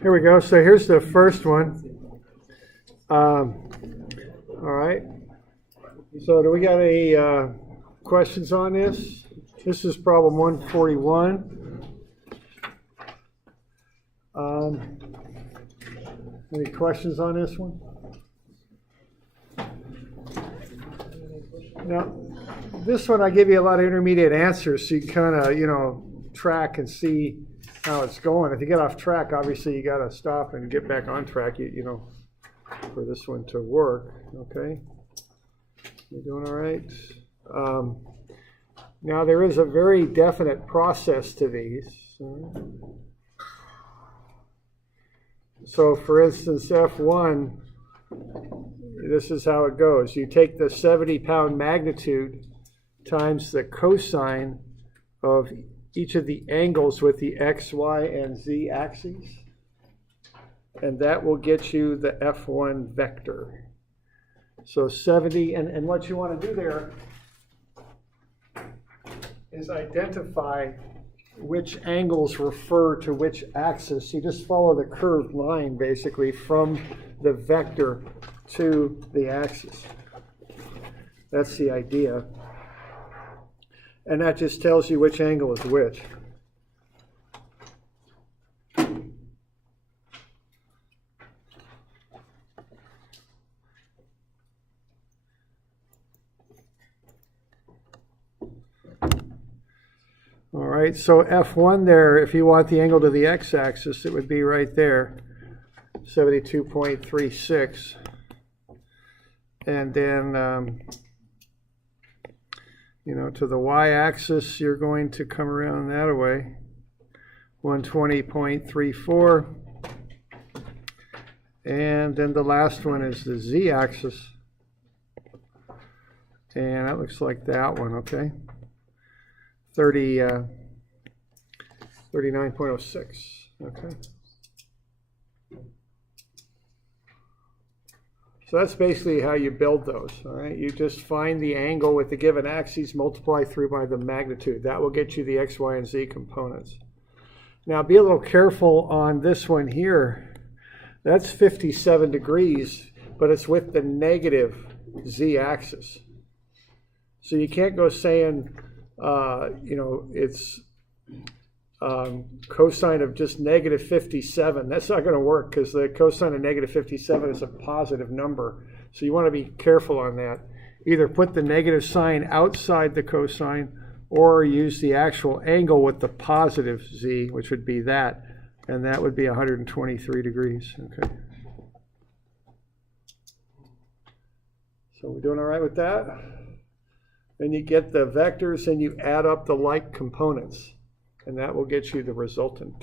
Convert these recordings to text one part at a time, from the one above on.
Here we go. So here's the first one. All right. So do we got any questions on this? This is problem 141. Any questions on this one? Now, this one I give you a lot of intermediate answers so you can kind of, track and see how it's going. If you get off track, obviously you got to stop and get back on track, for this one to work. Okay? You doing all right? Now, there is a very definite process to these. So, for instance, F1, this is how it goes. You take the 70-pound magnitude times the cosine of each of the angles with the x, y, and z axes, and that will get you the F1 vector. So 70, and what you want to do there is identify which angles refer to which axis. You just follow the curved line, basically, from the vector to the axis. That's the idea. And that just tells you which angle is which. All right, so F1 there, if you want the angle to the x-axis, it would be right there, 72.36. And then, to the y-axis, you're going to come around that way, 120.34. And then the last one is the z-axis. And that looks like that one, okay? 39.06, okay? So that's basically how you build those, all right? You just find the angle with the given axes, multiply through by the magnitude. That will get you the x, y, and z components. Now be a little careful on this one here. That's 57 degrees, but it's with the negative z-axis. So you can't go saying, it's cosine of just negative 57. That's not going to work because the cosine of negative 57 is a positive number. So you want to be careful on that. Either put the negative sign outside the cosine or use the actual angle with the positive z, which would be that. And that would be 123 degrees. Okay. So we're doing all right with that? Then you get the vectors and you add up the like components. And that will get you the resultant.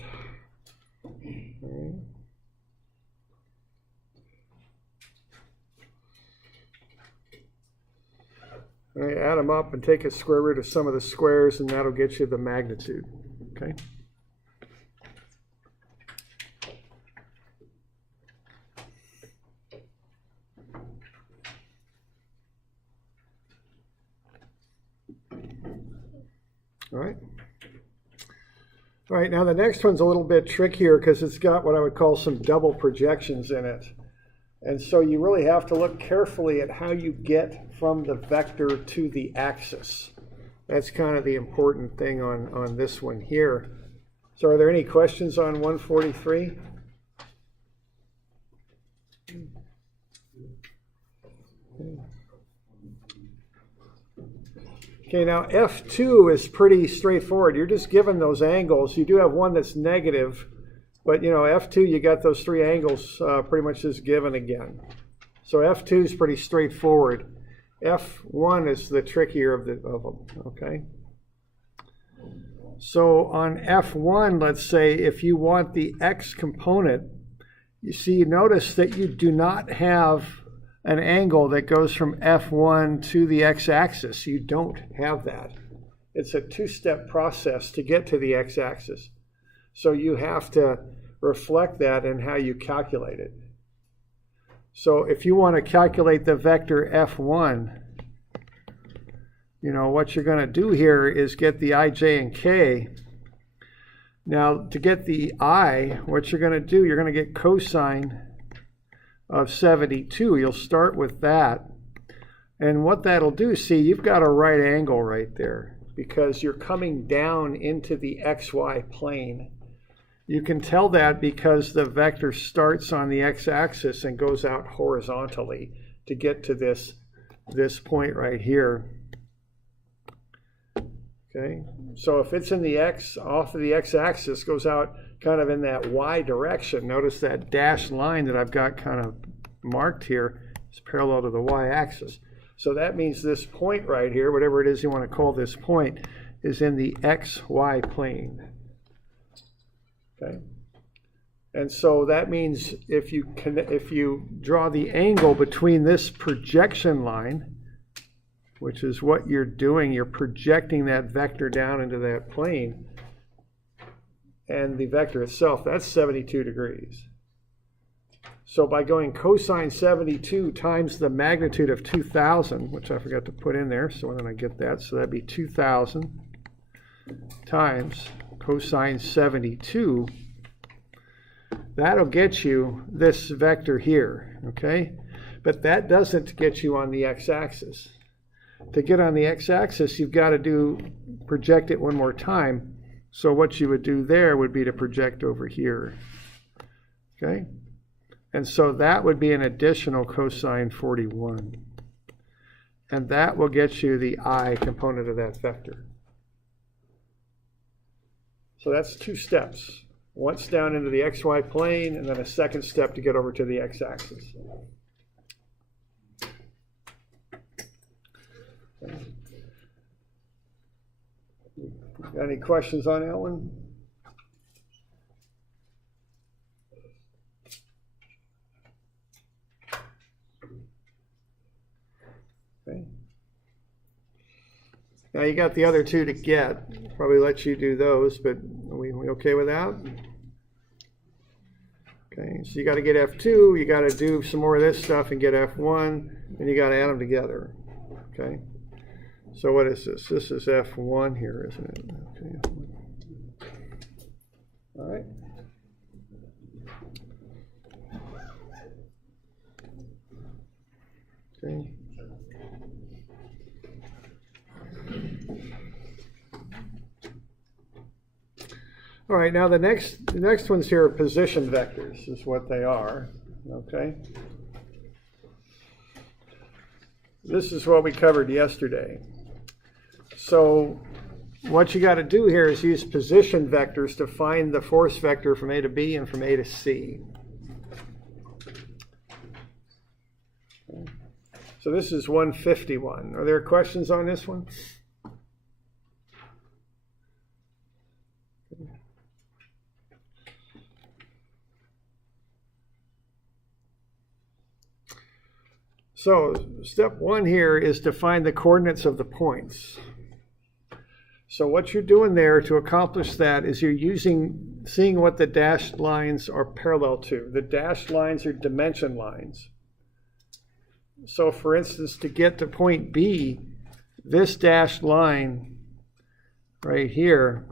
All right, add them up and take a square root of some of the squares, and that'll get you the magnitude. Okay. All right. All right, now the next one's a little bit trickier because it's got what I would call some double projections in it. And so you really have to look carefully at how you get from the vector to the axis. That's kind of the important thing on this one here. So are there any questions on 143? Okay, now F2 is pretty straightforward. You're just given those angles. You do have one that's negative, but F2, you got those three angles pretty much just given again. So F2 is pretty straightforward. F1 is the trickier of them, okay? So on F1, let's say if you want the x component, you notice that you do not have an angle that goes from F1 to the x-axis. You don't have that. It's a two-step process to get to the x-axis. So you have to reflect that in how you calculate it. So if you want to calculate the vector F1, what you're going to do here is get the I, J, and K, Now, to get the I, what you're going to do, you're going to get cosine of 72. You'll start with that. And what that'll do, see, you've got a right angle right there because you're coming down into the xy plane. You can tell that because the vector starts on the x-axis and goes out horizontally to get to this point right here. Okay, so if it's in the x, off of the x-axis, goes out kind of in that y direction. Notice that dashed line that I've got kind of marked here is parallel to the y-axis. So that means this point right here, whatever it is you want to call this point, is in the xy plane. Okay, and so that means if you draw the angle between this projection line, which is what you're doing, you're projecting that vector down into that plane, and the vector itself, that's 72 degrees. So by going cosine 72 times the magnitude of 2,000, which I forgot to put in there, so then I get that, so that'd be 2,000 times cosine 72, that'll get you this vector here, okay? But that doesn't get you on the x-axis. To get on the x-axis, you've got to project it one more time. So what you would do there would be to project over here. Okay? And so that would be an additional cosine 41. And that will get you the I component of that vector. So that's two steps. Once down into the xy plane, and then a second step to get over to the x-axis. Got any questions on that one? Okay. Now you got the other two to get. Probably let you do those, but are we okay with that? Okay, so you got to get F2, you got to do some more of this stuff and get F1, and you got to add them together. Okay. So what is this? This is F1 here, isn't it? Okay. All right. Okay. All right, now the next ones here are position vectors, is what they are. Okay. This is what we covered yesterday. So what you got to do here is use position vectors to find the force vector from A to B and from A to C. Okay. So this is 151. Are there questions on this one? So step one here is to find the coordinates of the points. So what you're doing there to accomplish that is you're seeing what the dashed lines are parallel to. The dashed lines are dimension lines. So for instance, to get to point B, this dashed line right here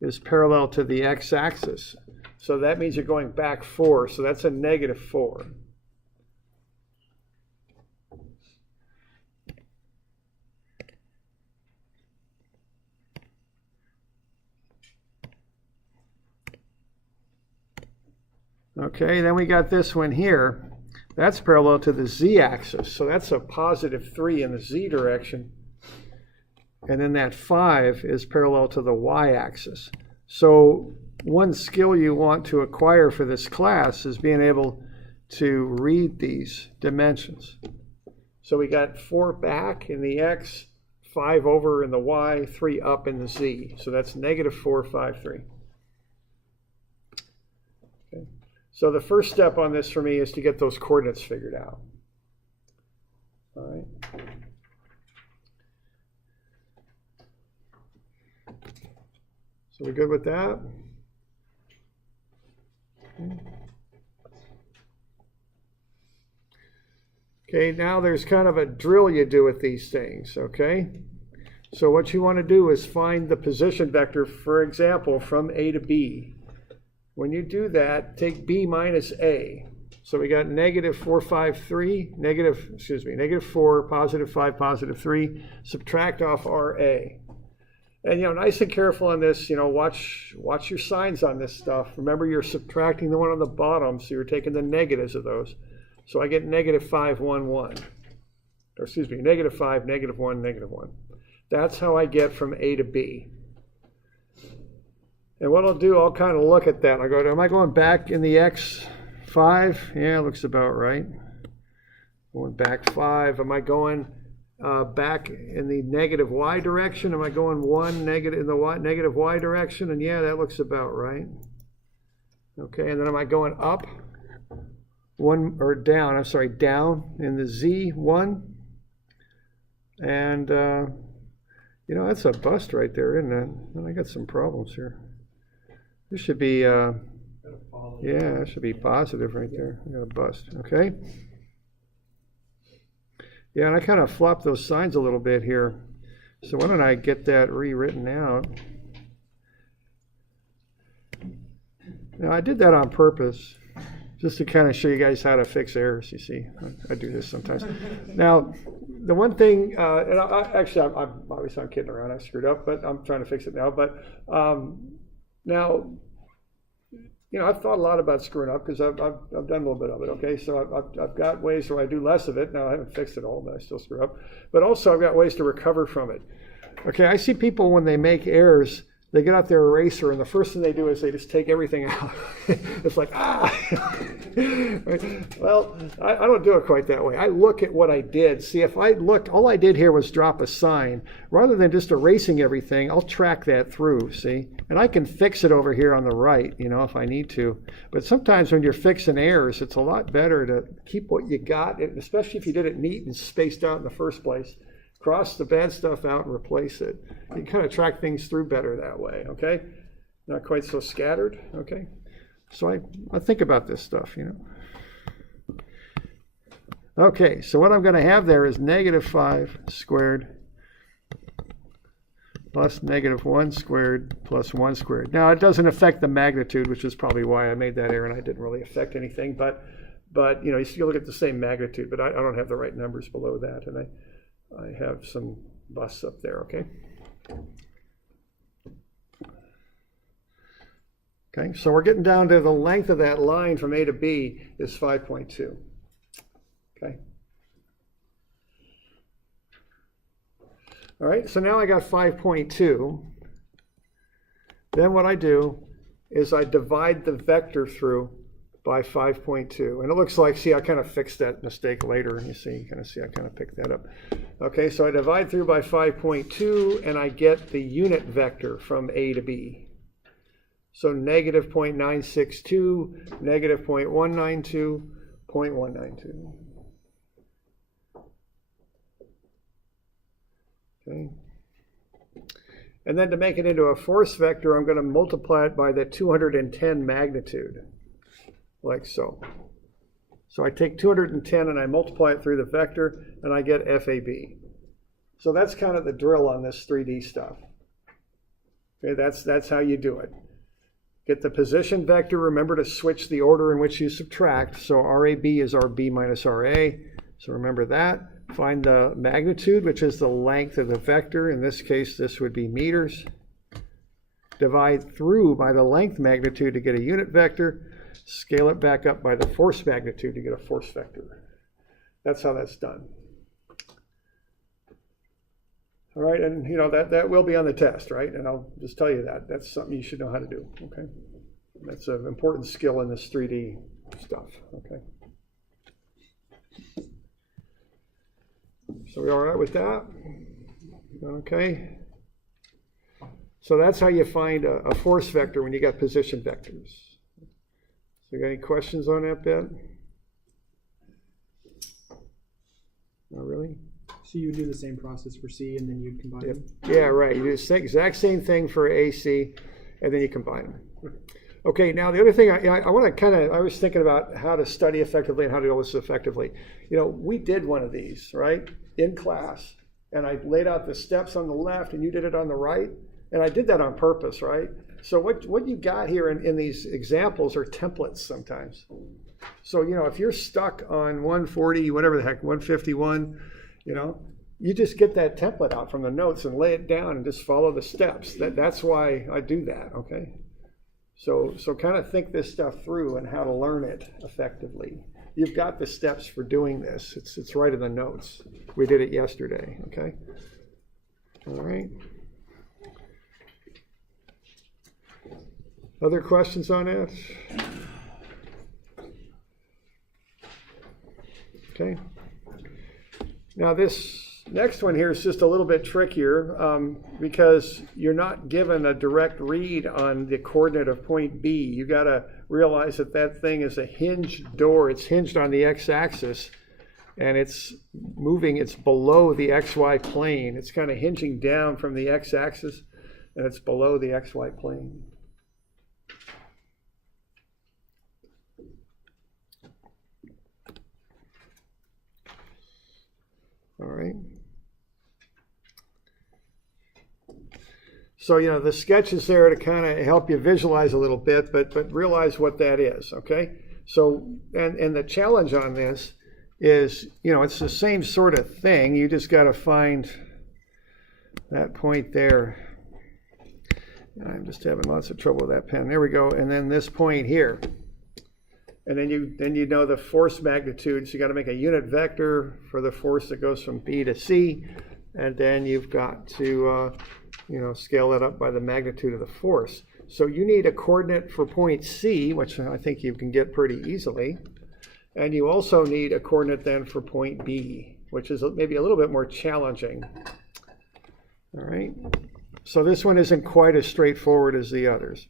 is parallel to the x-axis. So that means you're going back 4. So that's a -4. Okay, then we got this one here. That's parallel to the z-axis. So that's a +3 in the z direction. And then that 5 is parallel to the y-axis. So one skill you want to acquire for this class is being able to read these dimensions. So we got 4 back in the x, 5 over in the y, 3 up in the z. So that's -4, 5, 3. Okay. So the first step on this for me is to get those coordinates figured out. All right. So we good with that? Okay, now there's kind of a drill you do with these things, okay? So what you want to do is find the position vector, for example, from A to B. When you do that, take B minus A. So we got negative 4, 5, 3, negative 4, positive 5, positive 3. Subtract off RA. And, nice and careful on this, watch your signs on this stuff. Remember, you're subtracting the one on the bottom, so you're taking the negatives of those. So I get negative 5, 1, 1. Or negative 5, negative 1, negative 1. That's how I get from A to B. And what I'll do, I'll kind of look at that. I'll go, am I going back in the X5? Yeah, looks about right. Going back 5. Am I going back in the negative Y direction? Am I going 1 negative in the negative Y direction? And yeah, that looks about right. Okay, and then am I going up? Down in the Z1? And, that's a bust right there, isn't it? And I got some problems here. This should be, yeah, that should be positive right there. I got a bust, okay? Yeah, and I kind of flopped those signs a little bit here. So why don't I get that rewritten out? Now, I did that on purpose, just to kind of show you guys how to fix errors, you see. I do this sometimes. Now, the one thing, and I'm obviously I'm kidding around, I screwed up, but I'm trying to fix it now. But now, I've thought a lot about screwing up because I've done a little bit of it, okay? So I've got ways where I do less of it. Now, I haven't fixed it all, but I still screw up. But also, I've got ways to recover from it. Okay, I see people when they make errors, they get out their eraser, and the first thing they do is they just take everything out. It's like, Well, I don't do it quite that way. I look at what I did. See, if I looked, all I did here was drop a sign. Rather than just erasing everything, I'll track that through, see? And I can fix it over here on the right, if I need to. But sometimes when you're fixing errors, it's a lot better to keep what you got, especially if you did it neat and spaced out in the first place. Cross the bad stuff out and replace it. You can kind of track things through better that way, okay? Not quite so scattered, okay? So I think about this stuff, Okay, so what I'm going to have there is negative 5 squared plus negative 1 squared plus 1 squared. Now, it doesn't affect the magnitude, which is probably why I made that error and I didn't really affect anything. But you still get the same magnitude, but I don't have the right numbers below that. And I have some busts up there, okay? Okay, so we're getting down to the length of that line from A to B is 5.2, okay? All right, so now I got 5.2. Then what I do is I divide the vector through by 5.2. And it looks like, see, I kind of fixed that mistake later. You see, I kind of picked that up. Okay, so I divide through by 5.2, and I get the unit vector from A to B. So negative 0.962, negative 0.192, 0.192. Okay. And then to make it into a force vector, I'm going to multiply it by the 210 magnitude. Like so. So I take 210 and I multiply it through the vector and I get FAB. So that's kind of the drill on this 3D stuff. Okay, that's how you do it. Get the position vector. Remember to switch the order in which you subtract. So RAB is RB minus RA. So remember that. Find the magnitude, which is the length of the vector. In this case, this would be meters. Divide through by the length magnitude to get a unit vector. Scale it back up by the force magnitude to get a force vector. That's how that's done. All right, and that will be on the test, right? And I'll just tell you that. That's something you should know how to do, okay? That's an important skill in this 3D stuff, okay? So we all right with that? Okay. So that's how you find a force vector when you got position vectors. So you got any questions on that bit? Not really? So you would do the same process for C and then you combine them? Yeah, right. You do the exact same thing for AC and then you combine them. Okay, now the other thing I want to I was thinking about how to study effectively and how to do this effectively. We did one of these, right, in class. and I laid out the steps on the left and you did it on the right. And I did that on purpose, right? So what you got here in these examples are templates sometimes. So, if you're stuck on 140, whatever the heck, 151, you just get that template out from the notes and lay it down and just follow the steps. That's why I do that, okay? So kind of think this stuff through and how to learn it effectively. You've got the steps for doing this. It's right in the notes. We did it yesterday, okay? All right. Other questions on it? Okay. Now this next one here is just a little bit trickier because you're not given a direct read on the coordinate of point B. You got to realize that thing is a hinged door. It's hinged on the x-axis and it's moving. It's below the xy plane. It's kind of hinging down from the x-axis and it's below the xy plane. All right. So, the sketch is there to kind of help you visualize a little bit, but realize what that is, okay? So, and the challenge on this is, it's the same sort of thing. You just got to find that point there. I'm just having lots of trouble with that pen. There we go. And then this point here. And then you know the force magnitudes. You got to make a unit vector for the force that goes from B to C, and then you've got to scale that up by the magnitude of the force. So you need a coordinate for point C, which I think you can get pretty easily, and you also need a coordinate then for point B, which is maybe a little bit more challenging. All right. So this one isn't quite as straightforward as the others.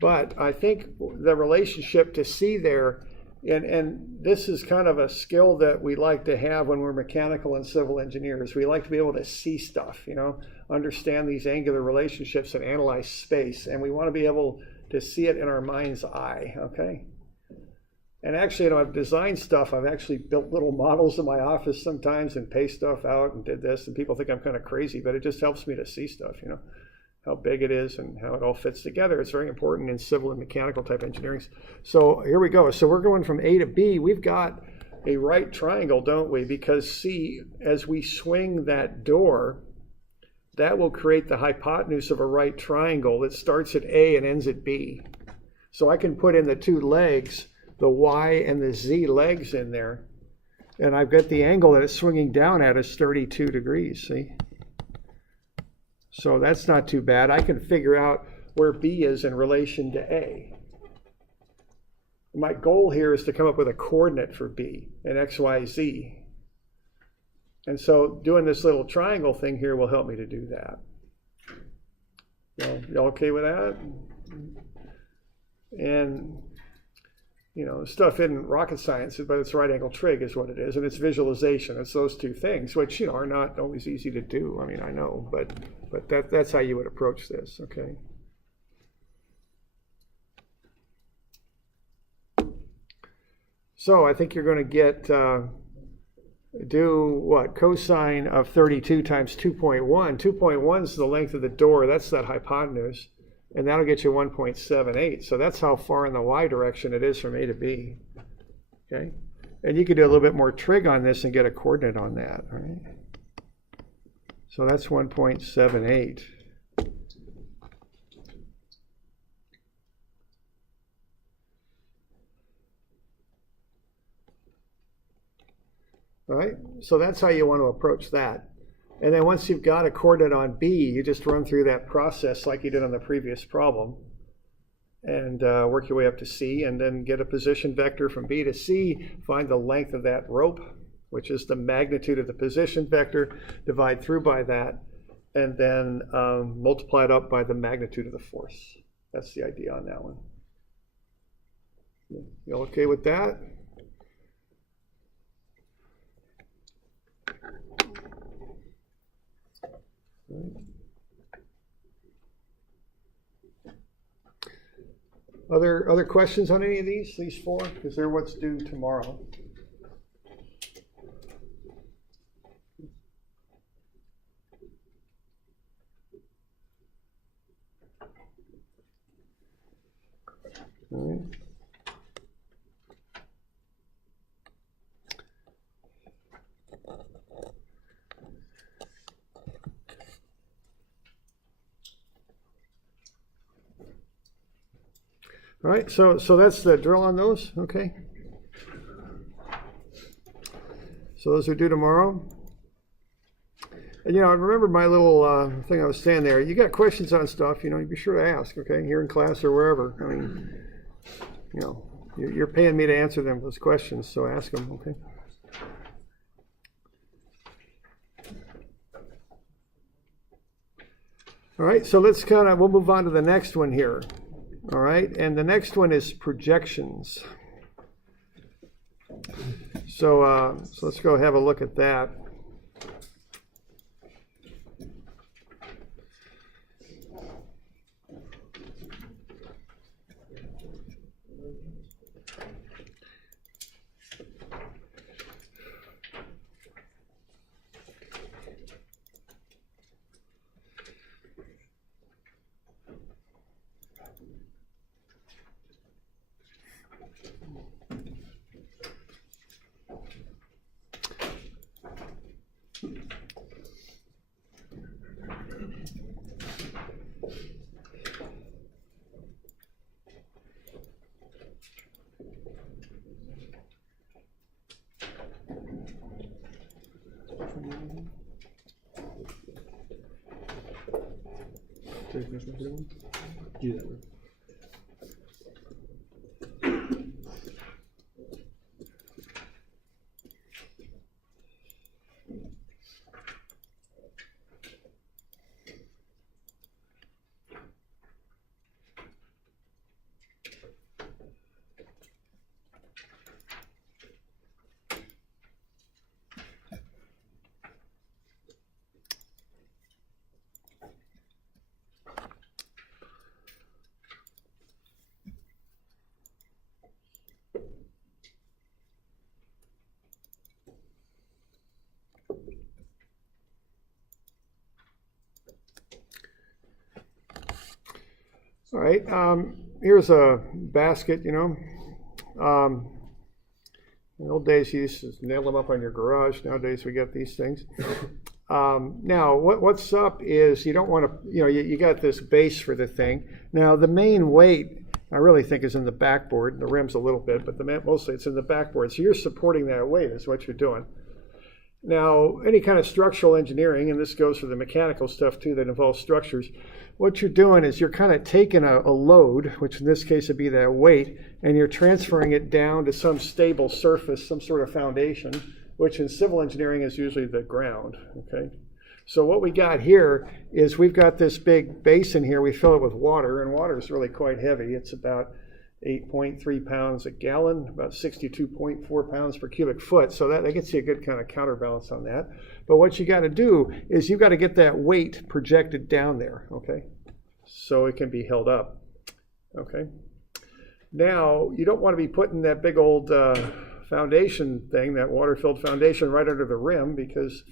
But I think the relationship to C there, and this is kind of a skill that we like to have when we're mechanical and civil engineers. We like to be able to see stuff, understand these angular relationships and analyze space. And we want to be able to see it in our mind's eye, okay? And actually, I've designed stuff. I've actually built little models in my office sometimes and paced stuff out and did this. And people think I'm kind of crazy, but it just helps me to see stuff, how big it is and how it all fits together. It's very important in civil and mechanical type engineering. So here we go. So we're going from A to B. We've got a right triangle, don't we? Because C, as we swing that door, that will create the hypotenuse of a right triangle that starts at A and ends at B. So I can put in the two legs, the Y and the Z legs in there, and I've got the angle that it's swinging down at is 32 degrees, see? So that's not too bad. I can figure out where B is in relation to A. My goal here is to come up with a coordinate for B in X, Y, Z. And so doing this little triangle thing here will help me to do that. Y'all okay with that? And, stuff isn't rocket science, but it's right angle trig is what it is. And it's visualization. It's those two things, which, are not always easy to do. I mean, I know, but that's how you would approach this, okay? So I think you're going to get, cosine of 32 times 2.1. 2.1 is the length of the door. That's that hypotenuse. And that'll get you 1.78. So that's how far in the y direction it is from A to B. Okay? And you could do a little bit more trig on this and get a coordinate on that. All right? So that's 1.78. All right? So that's how you want to approach that. And then once you've got a coordinate on B, you just run through that process like you did on the previous problem and work your way up to C, and then get a position vector from B to C, find the length of that rope, which is the magnitude of the position vector, divide through by that, and then multiply it up by the magnitude of the force. That's the idea on that one. You all okay with that? Other questions on any of these four? Because they're what's due tomorrow. All right. All right, so that's the drill on those, okay? So those are due tomorrow. And, remember my little thing I was saying there. You got questions on stuff, be sure to ask, okay, here in class or wherever. I mean, you're paying me to answer them, those questions, so ask them, okay? All right, so we'll move on to the next one here. All right, and the next one is projections. So let's go have a look at that. Do that one. All right, here's a basket, in the old days you used to nail them up on your garage. Nowadays we got these things. Now what's up is you don't want to, you got this base for the thing. Now the main weight I really think is in the backboard. The rim's a little bit, but mostly it's in the backboard. So you're supporting that weight is what you're doing. Now, any kind of structural engineering, and this goes for the mechanical stuff too that involves structures, what you're doing is you're kind of taking a load, which in this case would be that weight, and you're transferring it down to some stable surface, some sort of foundation, which in civil engineering is usually the ground, okay? So what we got here is we've got this big basin here. We fill it with water, and water is really quite heavy. It's about 8.3 pounds a gallon, about 62.4 pounds per cubic foot. So that gets you a good kind of counterbalance on that. But what you got to do is you've got to get that weight projected down there, okay? So it can be held up, okay? Now, you don't want to be putting that big old foundation thing, that water-filled foundation right under the rim, because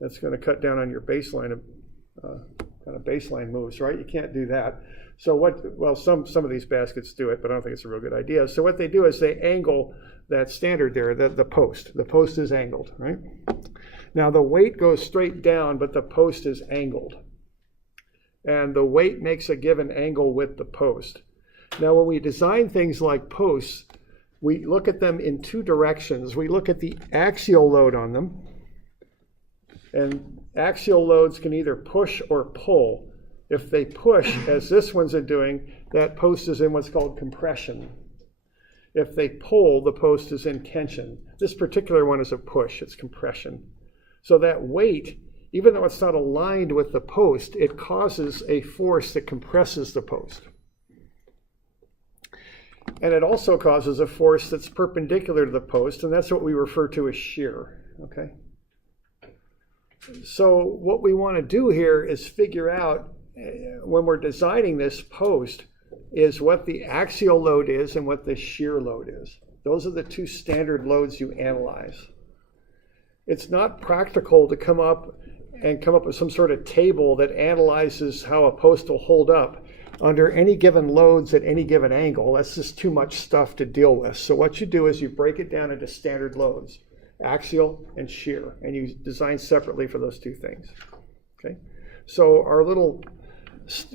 that's going to cut down on your baseline, kind of baseline moves, right? You can't do that. So some of these baskets do it, but I don't think it's a real good idea. So what they do is they angle that standard there, the post. The post is angled, right? Now the weight goes straight down, but the post is angled. And the weight makes a given angle with the post. Now when we design things like posts, we look at them in two directions. We look at the axial load on them. And axial loads can either push or pull. If they push, as this one's doing, that post is in what's called compression. If they pull, the post is in tension. This particular one is a push, it's compression. So that weight, even though it's not aligned with the post, it causes a force that compresses the post. And it also causes a force that's perpendicular to the post, and that's what we refer to as shear, okay? So what we want to do here is figure out, when we're designing this post, is what the axial load is and what the shear load is. Those are the two standard loads you analyze. It's not practical to come up with some sort of table that analyzes how a post will hold up under any given loads at any given angle. That's just too much stuff to deal with. So what you do is you break it down into standard loads, axial and shear, and you design separately for those two things. Okay? So our little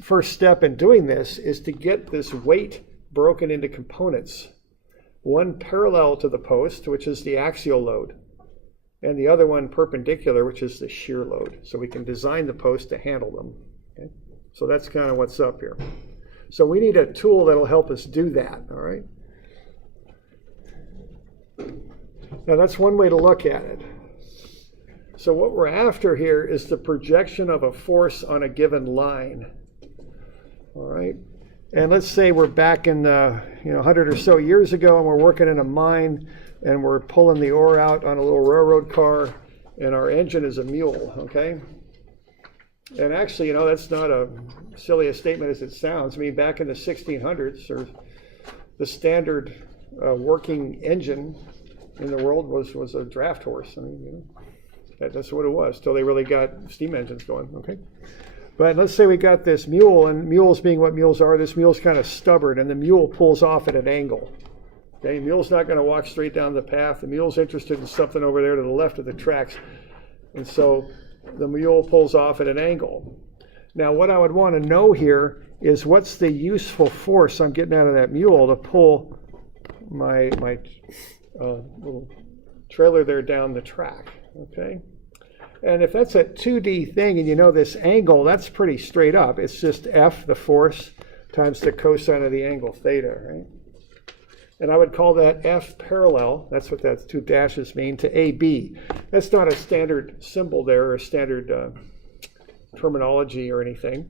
first step in doing this is to get this weight broken into components. One parallel to the post, which is the axial load, and the other one perpendicular, which is the shear load. So we can design the post to handle them. Okay? So that's kind of what's up here. So we need a tool that'll help us do that, all right? Now that's one way to look at it. So what we're after here is the projection of a force on a given line, all right? And let's say we're back in 100 or so years ago, and we're working in a mine, and we're pulling the ore out on a little railroad car, and our engine is a mule, okay? And actually, that's not as silly a statement as it sounds. I mean, back in the 1600s, or the standard working engine in the world was a draft horse. I mean, that's what it was, till they really got steam engines going, okay? But let's say we got this mule, and mules being what mules are, this mule's kind of stubborn, and the mule pulls off at an angle. Okay, the mule's not going to walk straight down the path. The mule's interested in something over there to the left of the tracks. And so the mule pulls off at an angle. Now, what I would want to know here is what's the useful force I'm getting out of that mule to pull my little trailer there down the track, okay? And if that's a 2D thing and you know this angle, that's pretty straight up. It's just F, the force, times the cosine of the angle theta, right? And I would call that F parallel, that's what those two dashes mean, to AB. That's not a standard symbol there, or standard terminology or anything,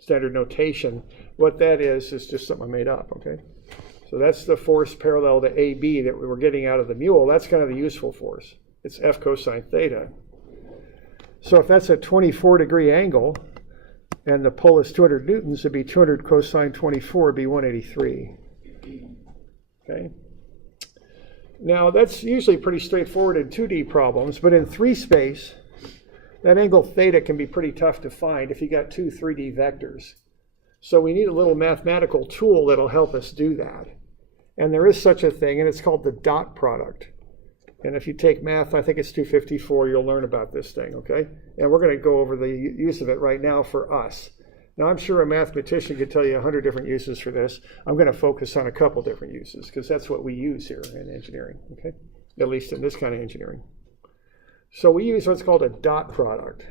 standard notation. What that is just something I made up, okay? So that's the force parallel to AB that we were getting out of the mule. That's kind of the useful force. It's F cosine theta. So if that's a 24-degree angle, and the pull is 200 newtons, it'd be 200 cosine 24 would be 183. Okay. Now that's usually pretty straightforward in 2D problems, but in 3 space, that angle theta can be pretty tough to find if you got 2 3D vectors. So we need a little mathematical tool that'll help us do that. And there is such a thing, and it's called the dot product. And if you take math, I think it's 254, you'll learn about this thing, okay? And we're going to go over the use of it right now for us. Now, I'm sure a mathematician could tell you 100 different uses for this. I'm going to focus on a couple different uses, because that's what we use here in engineering, okay? At least in this kind of engineering. So we use what's called a dot product,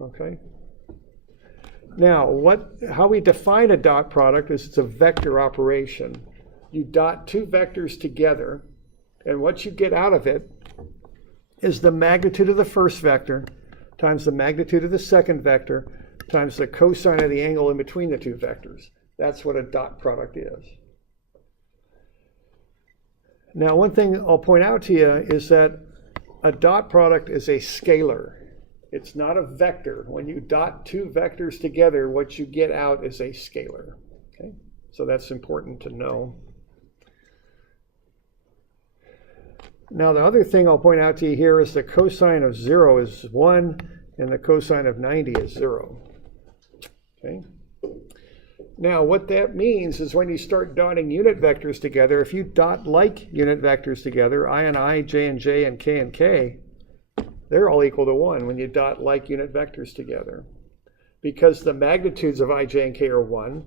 okay? Now, how we define a dot product is it's a vector operation. You dot 2 vectors together, and what you get out of it is the magnitude of the first vector times the magnitude of the second vector times the cosine of the angle in between the 2 vectors. That's what a dot product is. Now, one thing I'll point out to you is that a dot product is a scalar. It's not a vector. When you dot 2 vectors together, what you get out is a scalar. Okay? So that's important to know. Now, the other thing I'll point out to you here is the cosine of 0 is 1, and the cosine of 90 is 0. Okay? Now, what that means is when you start dotting unit vectors together, if you dot like unit vectors together, I and I, j and j, and k, they're all equal to 1 when you dot like unit vectors together. Because the magnitudes of I, j, and k are 1,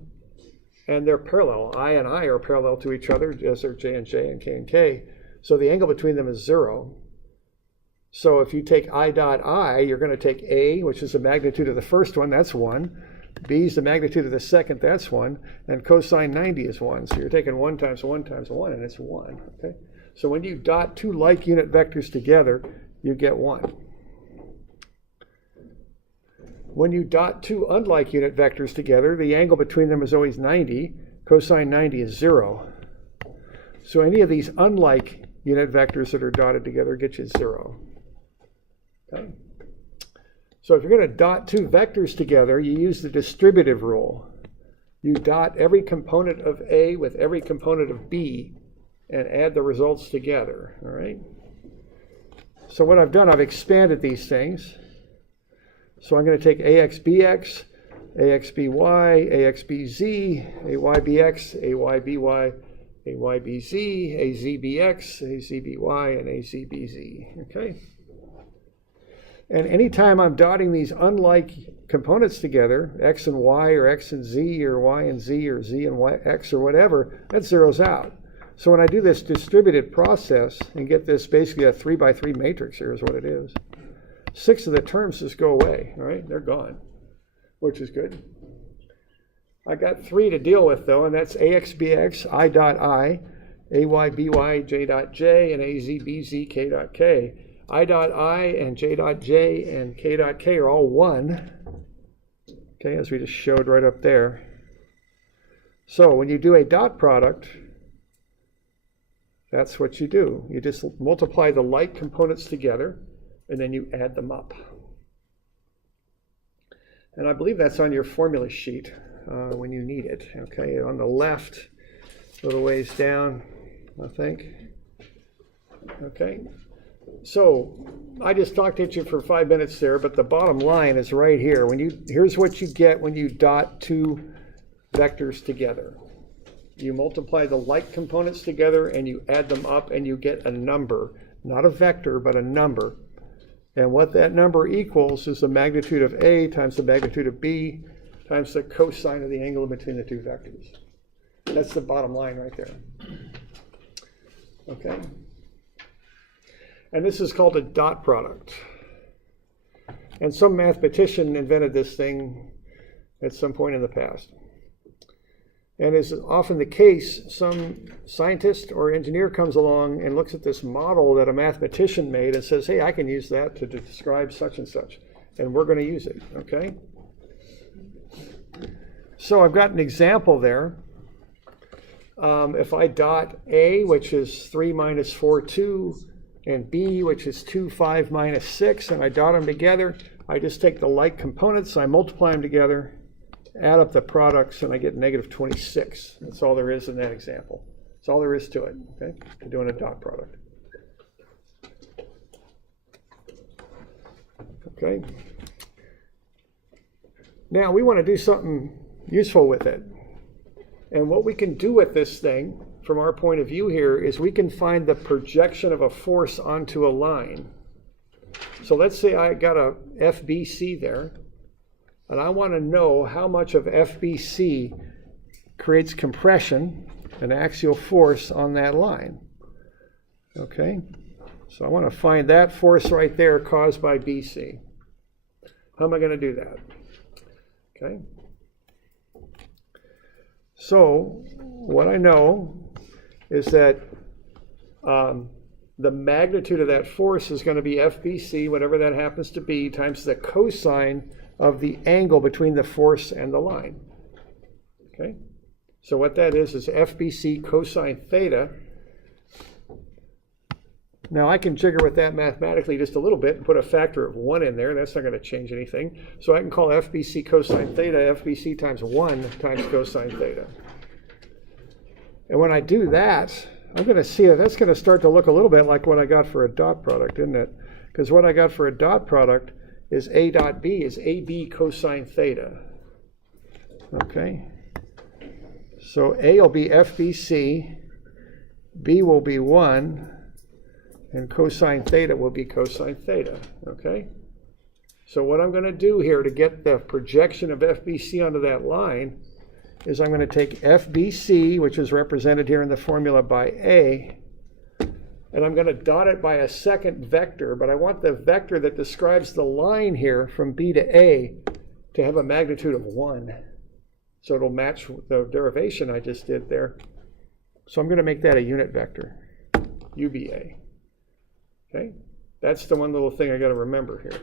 and they're parallel. I and I are parallel to each other, as are j and j and k. So the angle between them is 0. So if you take I dot I, you're going to take A, which is the magnitude of the first one, that's 1. B is the magnitude of the second, that's 1. And cosine 90 is 1. So you're taking 1 times 1 times 1, and it's 1. Okay? So when you dot 2 like unit vectors together, you get 1. When you dot 2 unlike unit vectors together, the angle between them is always 90. Cosine 90 is 0. So any of these unlike unit vectors that are dotted together get you 0. Okay? So if you're going to dot 2 vectors together, you use the distributive rule. You dot every component of A with every component of B and add the results together. All right? So what I've done, I've expanded these things. So I'm going to take AX, BX, AXBY, AXBZ, AYBX, AYBY, AYBZ, AZBX, AZBY, and AZBZ, okay? And anytime I'm dotting these unlike components together, X and Y or X and Z or Y and Z or Z and Y, X or whatever, that zeroes out. So when I do this distributed process and get this basically a 3 by 3 matrix, here is what it is. 6 of the terms just go away, all right? They're gone, which is good. I got 3 to deal with though, and that's AXBX, I dot I, AYBY, J dot J, and AZBZ, K dot K. I dot I and J dot J and K dot K are all 1. Okay, as we just showed right up there. So when you do a dot product, that's what you do. You just multiply the like components together, and then you add them up. And I believe that's on your formula sheet when you need it. Okay, on the left, a little ways down, I think. Okay. So I just talked at you for 5 minutes there, but the bottom line is right here. Here's what you get when you dot 2 vectors together. You multiply the like components together and you add them up and you get a number, not a vector, but a number. And what that number equals is the magnitude of A times the magnitude of B times the cosine of the angle in between the 2 vectors. That's the bottom line right there. Okay. And this is called a dot product. And some mathematician invented this thing at some point in the past. And as is often the case, some scientist or engineer comes along and looks at this model that a mathematician made and says, hey, I can use that to describe such and such. And we're going to use it, okay? So I've got an example there. If I dot A, which is 3 minus 4, 2, and B, which is 2, 5, minus 6, and I dot them together, I just take the like components, I multiply them together, add up the products, and I get negative 26. That's all there is in that example. That's all there is to it, okay, to doing a dot product. Okay. Now we want to do something useful with it. And what we can do with this thing, from our point of view here, is we can find the projection of a force onto a line. So let's say I got a FBC there, and I want to know how much of FBC creates compression, an axial force on that line. Okay, so I want to find that force right there caused by BC. How am I going to do that? Okay. So what I know is that the magnitude of that force is going to be FBC, whatever that happens to be, times the cosine of the angle between the force and the line. Okay? So what that is FBC cosine theta. Now I can jigger with that mathematically just a little bit and put a factor of 1 in there. That's not going to change anything. So I can call FBC cosine theta FBC times 1 times cosine theta. And when I do that, I'm going to see that that's going to start to look a little bit like what I got for a dot product, isn't it? Because what I got for a dot product is A dot B is AB cosine theta. Okay? So A will be FBC, B will be 1, and cosine theta will be cosine theta, okay? So what I'm going to do here to get the projection of FBC onto that line is I'm going to take FBC, which is represented here in the formula by A, and I'm going to dot it by a second vector, but I want the vector that describes the line here from B to A to have a magnitude of 1. So it'll match the derivation I just did there. So I'm going to make that a unit vector, UBA. Okay, that's the one little thing I got to remember here.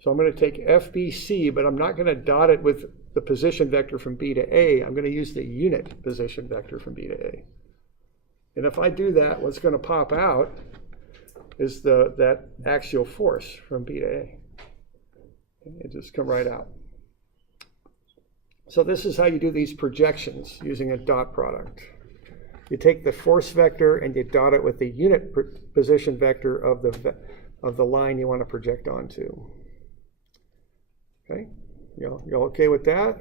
So I'm going to take FBC, but I'm not going to dot it with the position vector from B to A. I'm going to use the unit position vector from B to A. And if I do that, what's going to pop out is that axial force from B to A. It just come right out. So this is how you do these projections using a dot product. You take the force vector and you dot it with the unit position vector of the line you want to project onto. Okay? You okay with that?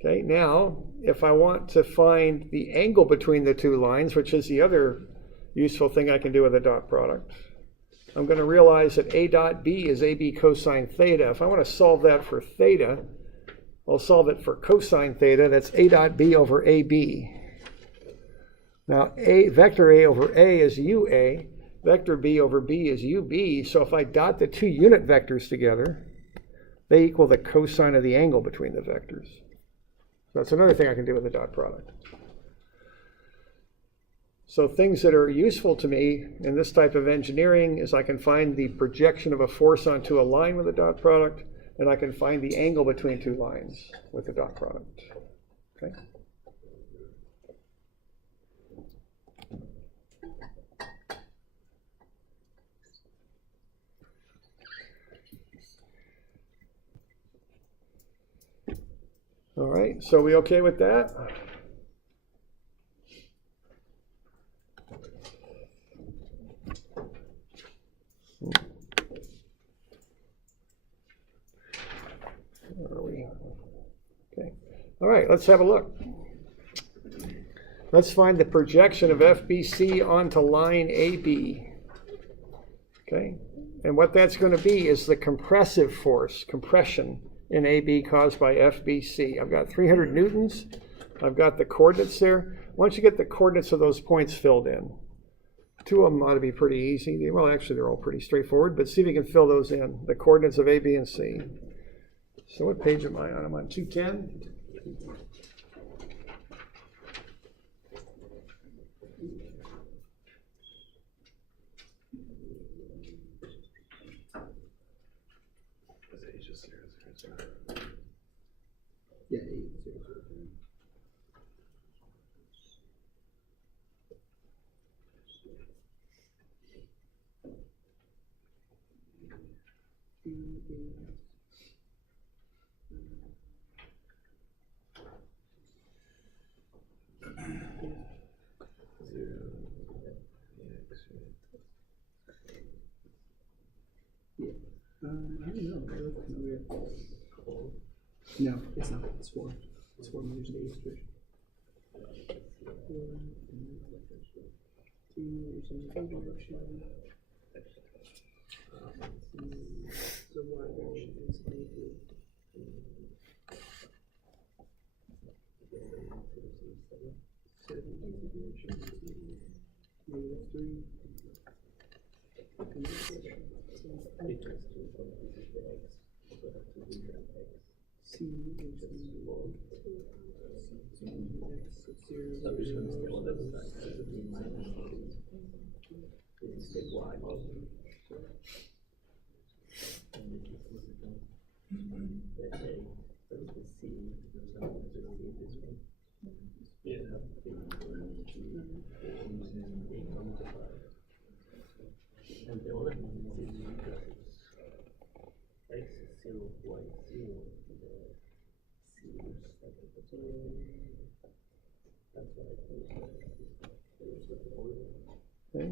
Okay, now if I want to find the angle between the two lines, which is the other useful thing I can do with a dot product, I'm going to realize that A dot B is AB cosine theta. If I want to solve that for theta, I'll solve it for cosine theta. That's A dot B over AB. Now, vector A over A is UA. Vector B over B is UB. So if I dot the two unit vectors together, they equal the cosine of the angle between the vectors. So that's another thing I can do with a dot product. So things that are useful to me in this type of engineering is I can find the projection of a force onto a line with a dot product, and I can find the angle between two lines with the dot product. Okay? All right, so we okay with that? Where are we? Okay. All right, let's have a look. Let's find the projection of FBC onto line AB. Okay, and what that's going to be is the compressive force, compression in AB caused by FBC. I've got 300 newtons. I've got the coordinates there. Once you get the coordinates of those points filled in, two of them ought to be pretty easy. Well, actually, they're all pretty straightforward, but see if you can fill those in, the coordinates of A, B, and C. So what page am I on? I'm on 210. Yeah, I don't know. No, it's not. It's 4. It's 4 meters of each. 3 meters in the direction. The y direction is negative. C is log. Okay.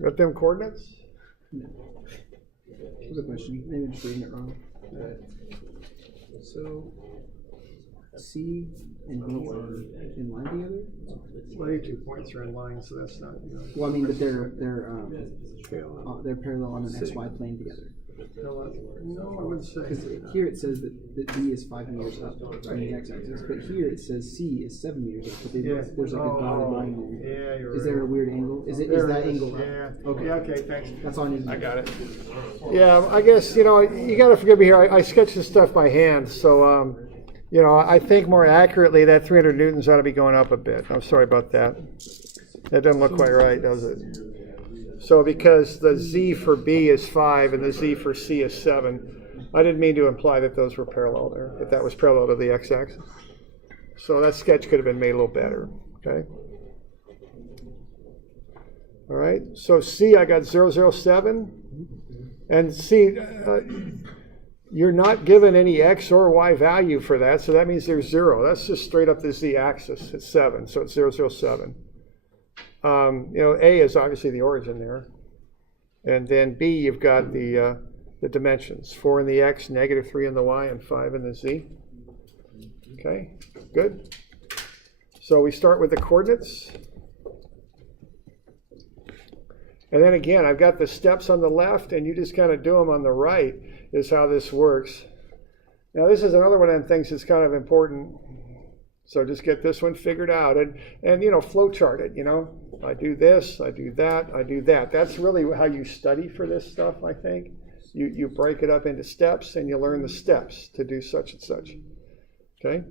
Got them coordinates? No. Here's a question. Maybe I'm just reading it wrong. So C and B are in line together? Well, your 2 points are in line, so that's not, you know. Well, I mean, but they're parallel on an XY plane together. No, I wouldn't say. Because here it says that B is 5 meters up on the x-axis, but here it says C is 7 meters up. But there's like a dotted line there. Yeah, you're Is there a weird angle? Is that angle up? Yeah. Okay. Yeah, okay, thanks. That's all I need. I got it. Yeah, I guess, you know, you got to forgive me here. I sketched this stuff by hand, so, you know, I think more accurately that 300 newtons ought to be going up a bit. I'm sorry about that. That doesn't look quite right, does it? So because the Z for B is 5 and the Z for C is 7, I didn't mean to imply that those were parallel there, that that was parallel to the x-axis. So that sketch could have been made a little better, okay? All right, so C, I got 007. And C, you're not given any x or y value for that, so that means there's 0. That's just straight up the z-axis. It's 7, so it's 0, 0, 7. A is obviously the origin there. And then B, you've got the dimensions. 4 in the x, negative 3 in the y, and 5 in the z. Okay, good. So we start with the coordinates. And then again, I've got the steps on the left, and you just kind of do them on the right, is how this works. Now, this is another one of them things that's kind of important. So just get this one figured out and flow chart it, I do this, I do that, I do that. That's really how you study for this stuff, I think. You break it up into steps, and you learn the steps to do such and such. Okay?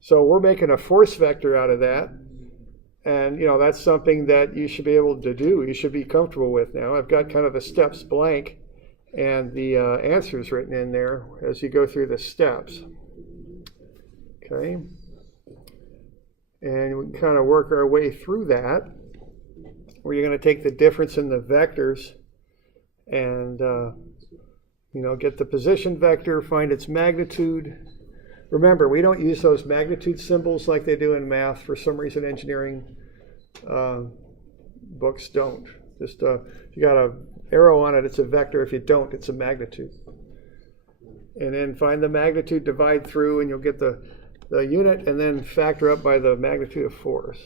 So we're making a force vector out of that. And, that's something that you should be able to do. You should be comfortable with now. I've got kind of the steps blank and the answers written in there as you go through the steps. Okay? And we can kind of work our way through that, where you're going to take the difference in the vectors and, get the position vector, find its magnitude. Remember, we don't use those magnitude symbols like they do in math. For some reason, engineering books don't. Just if you got an arrow on it, it's a vector. If you don't, it's a magnitude. And then find the magnitude, divide through, and you'll get the unit, and then factor up by the magnitude of force.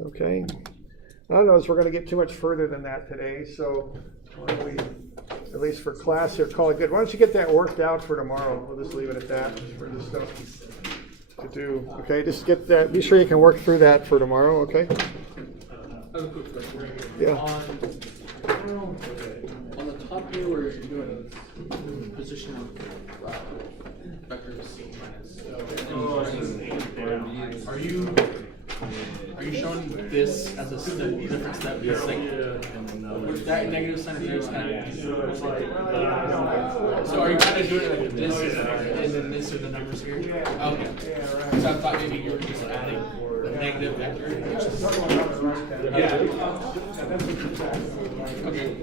Okay? I don't know if we're going to get too much further than that today, so why don't we, at least for class here, call it good. Why don't you get that worked out for tomorrow? We'll just leave it at that for the stuff to do. Okay, just get that. Be sure you can work through that for tomorrow, okay? I have a quick question. Yeah. On the top here where you're doing position of vectors minus, are you showing this as a step, different step? It's like that negative sign is kind of. So are you kind of doing it like this, and then this are the numbers here? Okay. So I thought maybe you were just adding the negative vector. Okay.